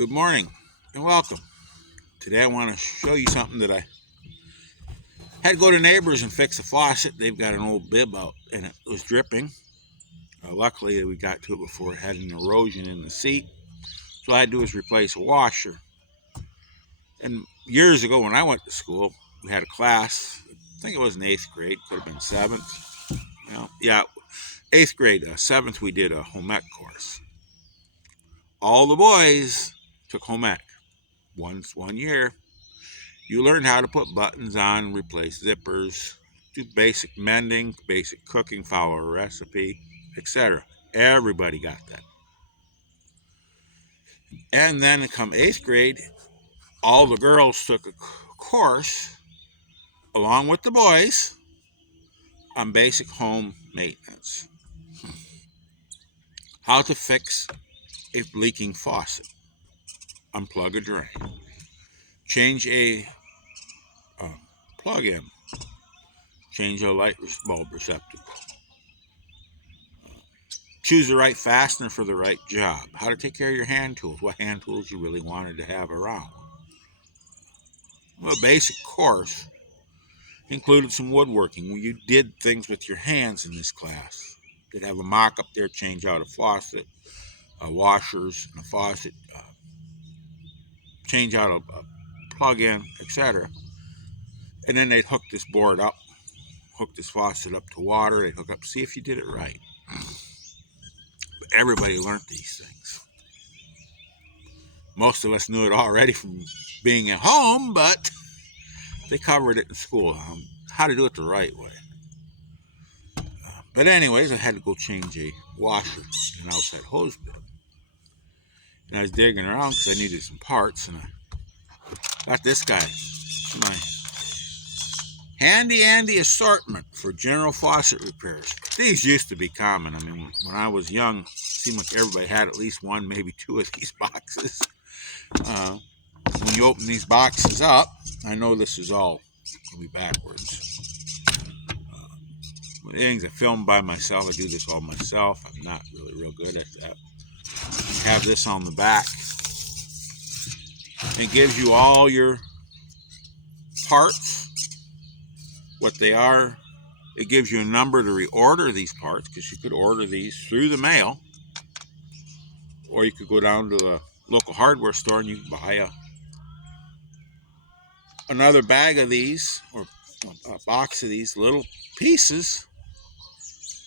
Good morning and welcome. Today I want to show you something that I had to go to neighbors and fix a faucet. They've got an old bib out and it was dripping. Luckily we got to it before it had an erosion in the seat. So all I had to do was replace a washer. And years ago when I went to school, we had a class, I think it was in 8th grade, could have been 7th. Yeah, 8th grade, 7th we did a home ec course. All the boys took home ec once one year. You learned how to put buttons on, replace zippers, do basic mending, basic cooking, follow a recipe, etc. Everybody got that. And then come 8th grade, all the girls took a course along with the boys on basic home maintenance. How to fix a leaking faucet, unplug a drain, change a plug-in, change a light bulb receptacle, choose the right fastener for the right job, how to take care of your hand tools, what hand tools you really wanted to have around. Well, a basic course included some woodworking. You did things with your hands in this class. You'd have a mock up there, change out a faucet, washers and a faucet, change out a plug-in, etc. And then they'd hook this board up, hook this faucet up to water, they'd hook up, see if you did it right. But everybody learned these things. Most of us knew it already from being at home, but they covered it in school, how to do it the right way. But anyways, I had to go change a washer in an outside hose bib. And I was digging around because I needed some parts, and I got this guy. My handy assortment for general faucet repairs. These used to be common. I mean, when I was young, it seemed like everybody had at least one, maybe two of these boxes. When you open these boxes up, I know this is all going to be backwards. When things I film by myself, I do this all myself. I'm not really real good at that. You have this on the back. It gives you all your parts, what they are. It gives you a number to reorder these parts, because you could order these through the mail, or you could go down to a local hardware store and you can buy another bag of these, or a box of these little pieces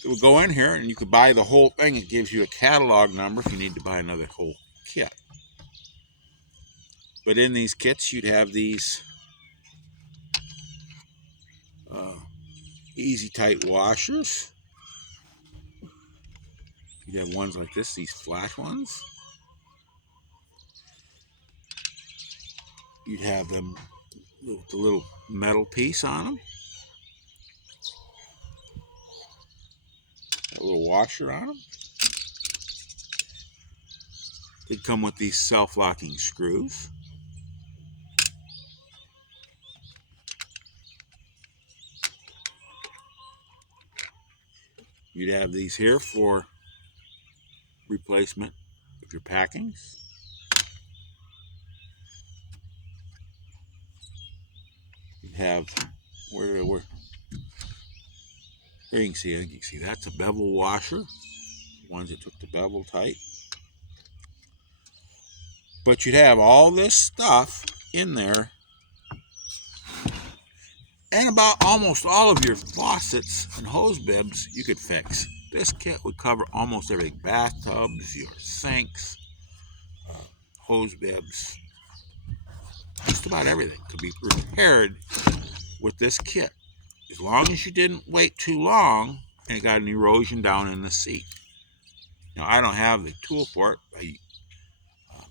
that will go in here, and you could buy the whole thing. It gives you a catalog number if you need to buy another whole kit. But in these kits, you'd have these easy tight washers. You have ones like this, these flat ones. You'd have them with the little metal piece on them. A little washer on them. They come with these self-locking screws. You'd have these here for replacement of your packings. You'd have here you can see that's a bevel washer. Ones that took the bevel tight. But you'd have all this stuff in there, and about almost all of your faucets and hose bibs you could fix. This kit would cover almost everything: bathtubs, your sinks, hose bibs, just about everything could be repaired with this kit, as long as you didn't wait too long and it got an erosion down in the seat. Now, I don't have the tool for it,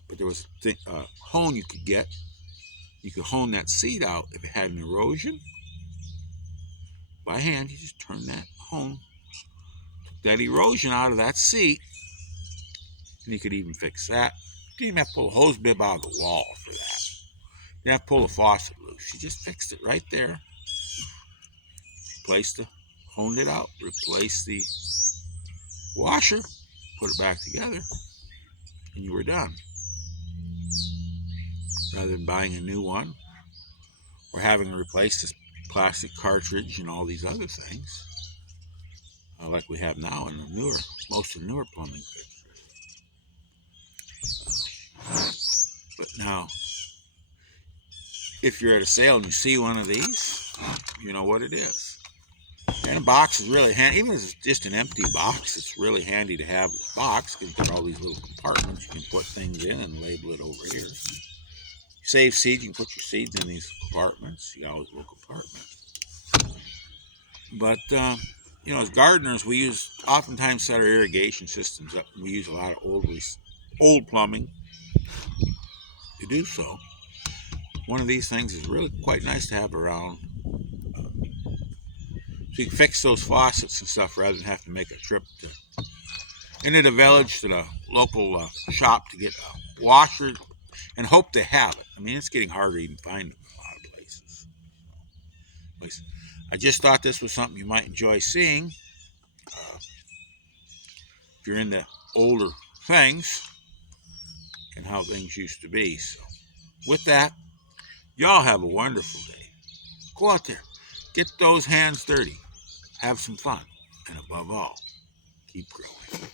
but there was a hone you could get. You could hone that seat out if it had an erosion. By hand, you just turn that hone, took that erosion out of that seat, and you could even fix that. You didn't even have to pull a hose bib out of the wall for that. You didn't have to pull the faucet loose. You just fixed it right there. Honed it out, replaced the washer, put it back together, and you were done. rather than buying a new one or having to replace this plastic cartridge and all these other things like we have now in most of the newer plumbing fixtures. But now, if you're at a sale and you see one of these, you know what it is. And a box is really handy. Even if it's just an empty box, it's really handy to have this box because you've got all these little compartments. You can put things in and label it over here. You save seeds, you can put your seeds in these compartments. You got all these little compartments. But, you know, as gardeners, we oftentimes set our irrigation systems up. We use a lot of old plumbing to do so. One of these things is really quite nice to have around. So you can fix those faucets and stuff rather than have to make a trip into the village to the local shop to get a washer and hope to have it. I mean, it's getting harder to even find them in a lot of places. I just thought this was something you might enjoy seeing if you're into older things and how things used to be. So with that, y'all have a wonderful day. Go out there, get those hands dirty, have some fun, and above all, keep growing.